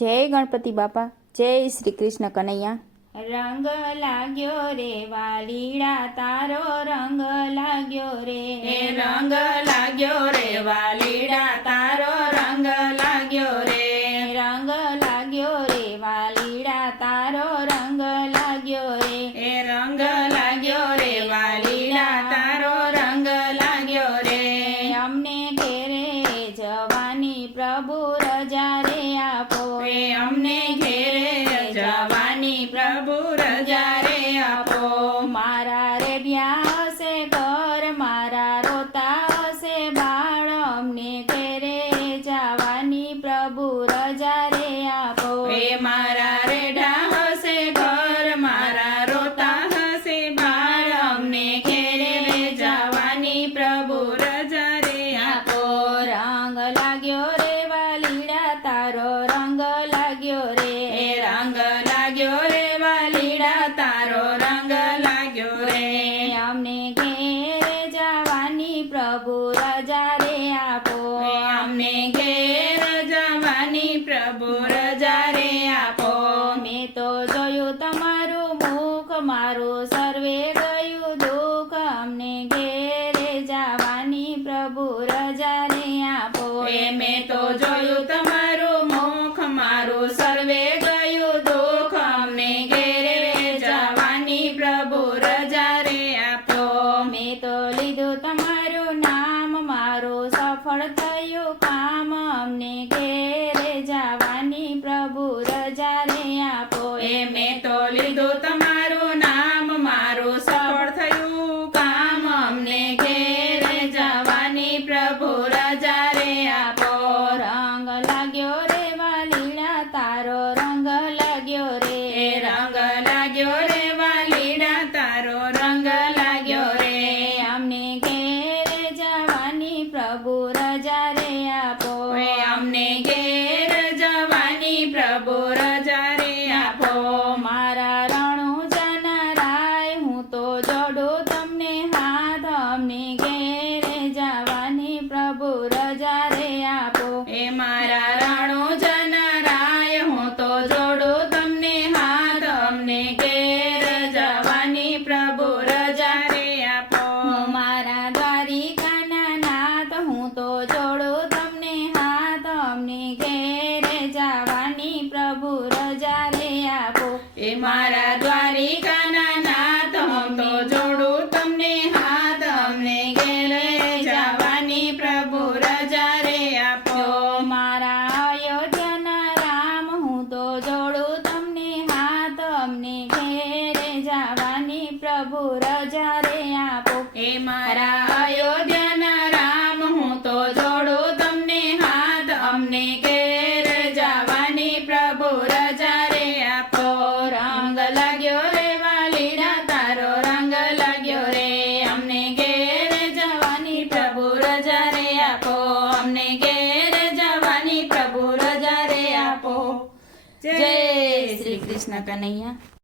જય ગણપતિ બાપા, જય શ્રી કૃષ્ણ કનૈયા। રંગ લાગ્યો રે વાલીડા તારો રંગ લાગ્યો રે, રંગ લાગ્યો રે વાલીડા તારો રંગ લાગ્યો રે, રંગ લાગ્યો રે વાલીડા તારો રંગ લાગ્યો રે, રંગ લાગ્યો રે વાલીડા તારો રંગ લાગ્યો રે। અમને ઘેરે જવાની પ્રભુ રજા રે આપો, અમને ઘેરે જવાની પ્રભુ રજા રે આપો। મારા રેડિયા હશે ઘર, મારા રોતા હશે બાળ, અમને ઘેરે જવાની પ્રભુ રજા રે આપો। મારા રેઢા હશે ઘર, મારા રોતા હશે બાળ, અમને ઘેરે જવાની પ્રભુ રજા રે આપો। રંગ લાગ્યો રે વાલીડા તારો રંગ લાગ્યો રે, રંગ લાગ્યો રે વાલીડા તારો રંગ લાગ્યો રે, અમને ઘેરે જવાની પ્રભુ રજા રે આપો। અમને ઘેર જવાની પ્રભુ રજા રે આપો। મેં તો જોયું તમારું મુખ, મારું સર્વે ગયું દુઃખ, અમને ઘેરે જવાની પ્રભુ રજા રે આપો। મેં તો જોયું તમારું મુખ, મારું સર્વે ગયું દુઃખ, અમને ઘેરે જવાની પ્રભુ રજા રે આપો। મેં તો લીધું તમારું નામ, મારું સફળ થયું કામ, અમને ઘેરે જવાની પ્રભુ રજા રે આપો। મેં તો લીધું તમારું નામ, મારું સફળ થયું કામ, અમને ઘેરે જવાની પ્રભુ રજા રે આપો। રંગ લાગ્યો રે વાલીડા તારો રંગ લાગ્યો રે, રંગ લાગ્યો રે વાલીડા તારો રંગ લાગ્યો રે, અમને ઘેરે જવાની પ્રભુ રજા રે આપો। અમને ઘેર જવાની પ્રભુ રજા રે આપો। મારા રણુજાના રાય, હું તો જોડું તમને હાથ, અમને ઘેરે જવાની પ્રભુ રજા રે આપો। મારા રણુજન રાય, હું તો જોડું તમને હાથ, અમને ઘેર જવાની પ્રભુ રજા રે આપો। મારા દ્વારિકાના નાથ, હું તો જોડું તમને હાથ, અમને ઘેરે જવાની પ્રભુ રજા રે આપો। મારા દ્વારિકાના નાથ, હું તો જોડું તમને હાથ, અમને ઘેરે જવાની પ્રભુ રજા રે આપો। મારા અયોધ્યાના રામ, હું તો જોડું તમને હાથ, અમને ઘેરે જવાની પ્રભુ રજા રે આપો। મારા અયોધ્યાના રામ, હું તો જોડું તમને હાથ, અમને ઘેર જવાની પ્રભુ રજા રે આપો। રંગ લાગ્યો રે વાલીડા તારો રંગ લાગ્યો રે, અમને ઘેર જવાની પ્રભુ રજા રે આપો। અમને ઘેર જવાની પ્રભુ રજા રે આપો। જય શ્રી કૃષ્ણ કનૈયા।